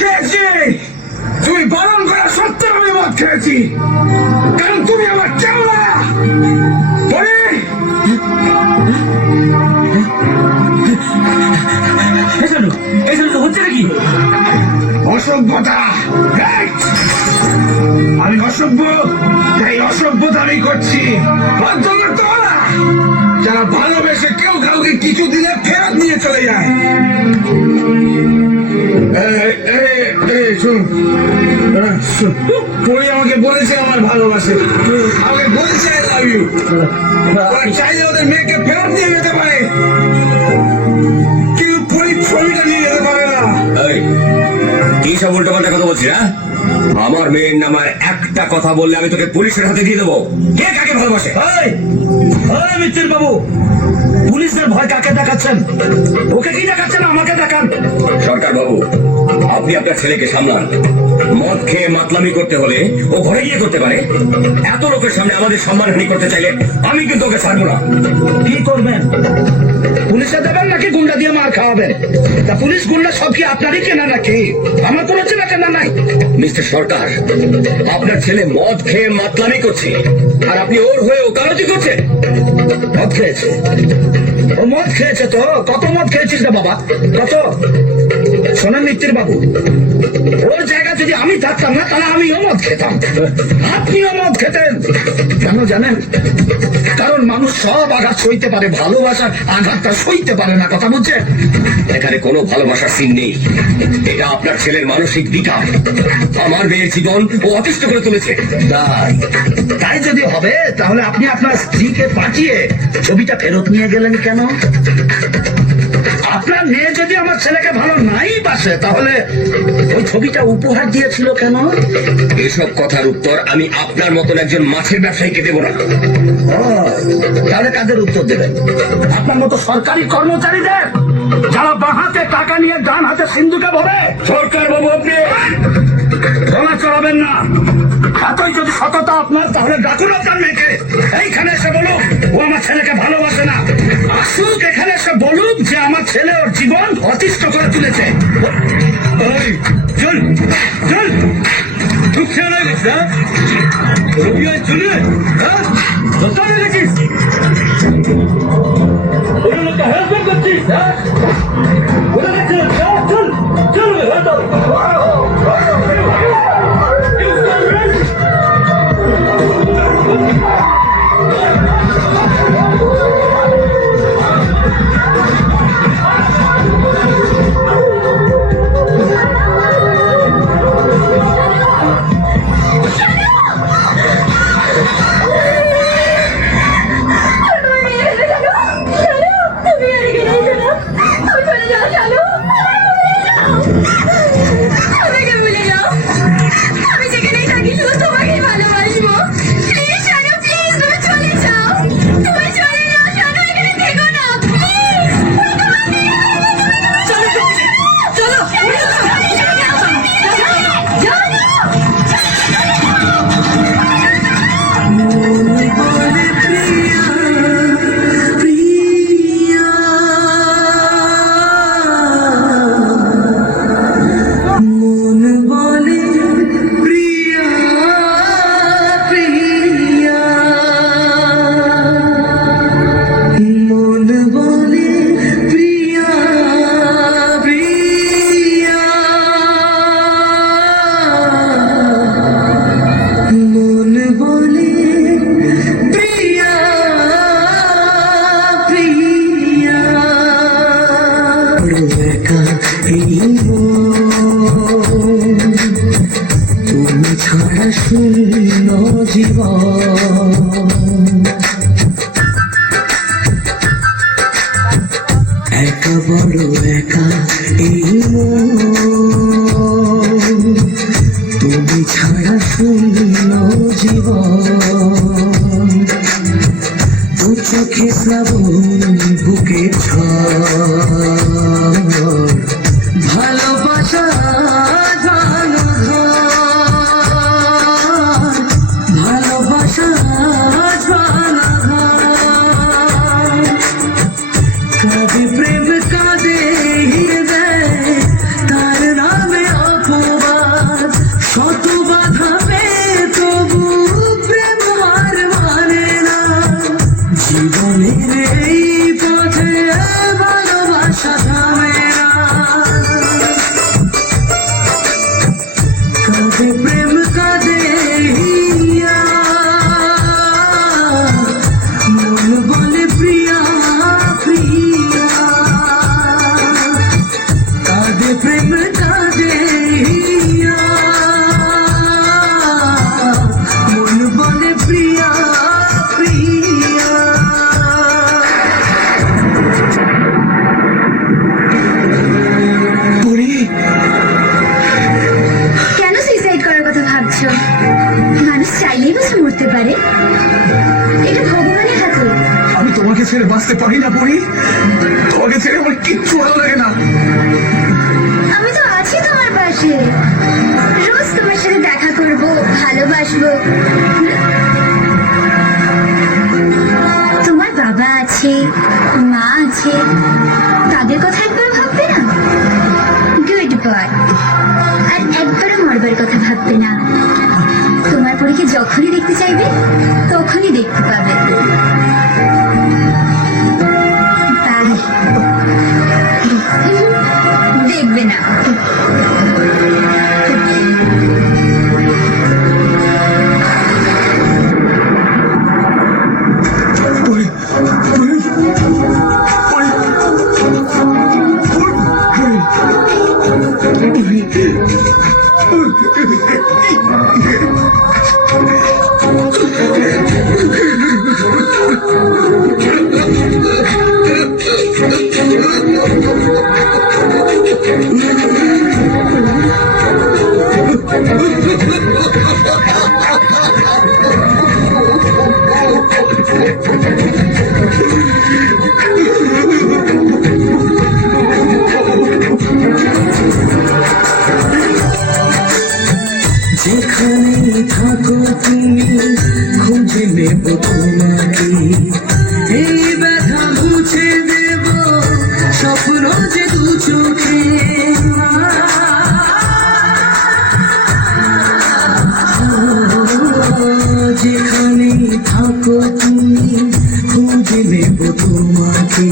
খেয়েছি, তুমি বারণ করা সত্ত্বেও আমি মদ খেয়েছি, কারণ তুমি আমার কেউ না। হচ্ছে নাকি অসভ্যতা? আমি অসভ্য? এই অসভ্যতা আমি করছি। ভদ্রলোক তো ওরা যারা ভালোবেসে কেউ কাউকে কিছু দিলে ফেরত নিয়ে চলে যায়। পরি আমাকে বলেছে আমার ভালোবাসে, আমাকে বলেছে আই লাভ ইউ। ওরা চাইলে ওদের মেয়েকে ফেরত নিয়ে যেতে পারে, কিন্তু পরি ছবিটা নিয়ে যেতে পারে না। কি সব উল্টো পাল্টা কথা বলছিস? আমার মেয়ের নামার একটা কথা বললে আমি তোকে পুলিশের হাতে দিয়ে দেবো। কে কাকে ভালোবাসে? মিত্তির বাবু, পুলিশের ভয় কাকে দেখাচ্ছেন? ওকে কি দেখাচ্ছেন? আমাকে দেখান। সরকার বাবু, আপনি আপনার ছেলেকে সামলান। মদ খেয়ে মাতলামি করতে হলে ও ঘরে গিয়ে করতে পারে। এত লোকের সামনে আমাদের সম্মানহানি করতে চাইলে আমি কিন্তু ওকে ছাড়বো না। কি করবেন? পুলিশে দেবেন নাকি গুন্ডা দিয়ে মার খাওয়াবেন? তা পুলিশ গুন্ডা সব কি আপনারই কেনা নাকি? আমার কোনো চেনা কেনা নাই। মিস্টার সরকার, আপনার ছেলে মদ খেয়ে মাতলামি করছে আর আপনি ওর হয়ে ওকালতি করছেন। মদ খেয়েছে? ও মদ খেয়েছে তো? কত মদ খেয়েছিস না বাবা, কত? শোনেন মিত্তির বাবু, ওর জায়গা যদি আমি থাকতাম না তাহলে আমিও মদ খেতাম, আপনিও মদ খেতেন। কেন জানেন? কারণ মানুষ সব আঘাত সইতে পারে, ভালোবাসার আঘাতটা সইতে পারে না। কথা বুঝছেন? এখানে কোনো ভালোবাসার সিন নেই। এটা আপনার ছেলের মানসিক বিকার। আমার মেয়ের জীবন ও অতিষ্ঠ করে তুলেছে। তাই যদি হবে তাহলে আপনি আপনার স্ত্রীকে পাঠিয়ে ছবিটা ফেরত নিয়ে গেলেন কেন? আপনার মেয়ে যদি আমার ছেলেকে ভালো নাই বাসে তাহলে ওই ছবিটা উপহার দিয়েছিল কেন? এসব কথার উত্তর আমি আপনার মতন একজন মাছের ব্যবসায়ীকে দেব না। তাহলে কাদের উত্তর দেবেন? আপনার মতো সরকারি কর্মচারীদের, যারা বাঁ হাতে টাকা নিয়ে ডান হাতে সিন্ধুকে ভরে। সরকার বাবু, আপনি গলা চড়াবেন না। এতই যদি সততা আপনার, তাহলে ডাকুন আপনার মেয়েকে, এইখানে এসে বলুক ও আমার ছেলেকে ভালোবাসে না। আসুক এখানে এসে বলুক যে আমার ছেলে ওর জীবন অতিষ্ঠ করে তুলেছে। চল চল, তুই খেয়ে গেছিস? চলে গেছিস, হেল্প করছিস? চল চল তুমি ছাড়া শূন্য জীবন, একা বড় একা এই মন, তুমি ছাড়া শূন্য জীবন। দু চোখে শ্রাবণ, বুকে ঝড়, ভালোবাসা প্রেম কাঁদে হৃদয়, তার নামে বাঁচতে পারি না পড়ি, তোমাকে ছেড়ে আমার কিচ্ছু ভালো লাগে না। আমি তো আছি তোমার পাশে, রোজ তোমার সাথে দেখা করব, ভালোবাসবো। তোমার বাবা আছে, মা আছে, তাদের কথা একবার ভাববে না? Good boy. আর একবারও মরবার কথা ভাববে না। তোমার পরীকে যখনই দেখতে চাইবে তখনই দেখতে পাবে। বাই। দেখবে না। পড়ি, পড়ি, পড়ি, পড়ি, যেখানে থাকো তুমি খুঁজে নেব তোমাকে, এই ব্যথা মুছে দেব স্বপ্ন যে দু চোখে। যেখানে থাকো তুমি খুঁজে নেব তোমাকে।